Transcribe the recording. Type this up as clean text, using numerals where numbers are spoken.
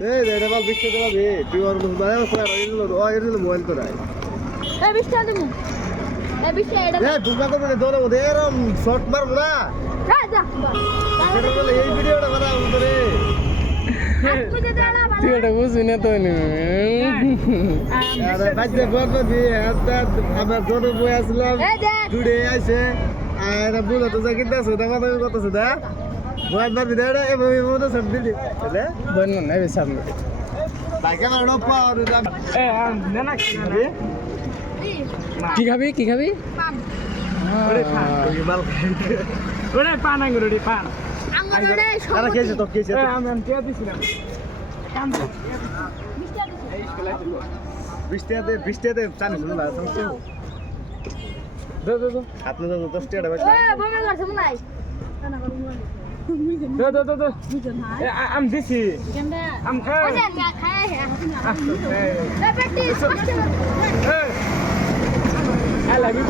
এই রে বাবা বিস্তে দেবা বে তুই আর মানে কোলা এর মোবাইল তো রাই এই বিশটা দিমু এই বিশটা এটা এ ঢুকা তো মানে দোলে ওদের এরম শর্ট মারবো না যা যা সেটা বলে এই ভিডিওটা বানাও তোরে মুঝে দেনা ভালো তুই এটা বুঝবি না তো আরে বাজে বলবো দি হাতে আমার ছোট বই আসলাম এই দেখ জুড়ে আইছে আর বুলো তো যা কিনতে আছে দাম দাম কত আছে দা মোবাইল মারবি দা রে এভাবে মতো সব দিলি তাহলে বল না এই সামনে বাইকে মারো পাওয়ার দাম এ না না কি খাবি কি খাবি পান ওরে পান ওই মাল ওরে পান আঙ্গুর ওরে পান আঙ্গুরে আরে খেয়েছে তো খেয়েছে এ আমি কে দিছিলাম কাম দে বিশটা দিছি বৃষ্টিতে চান শুনুন না সমস্যা দে দে দে আপনি তো 10 টাকা ওই বমি করছ মনাই না করব দে দে দে এ আম দিছি কেমনে আম খা ওই যে খায় এই পেটি I love you,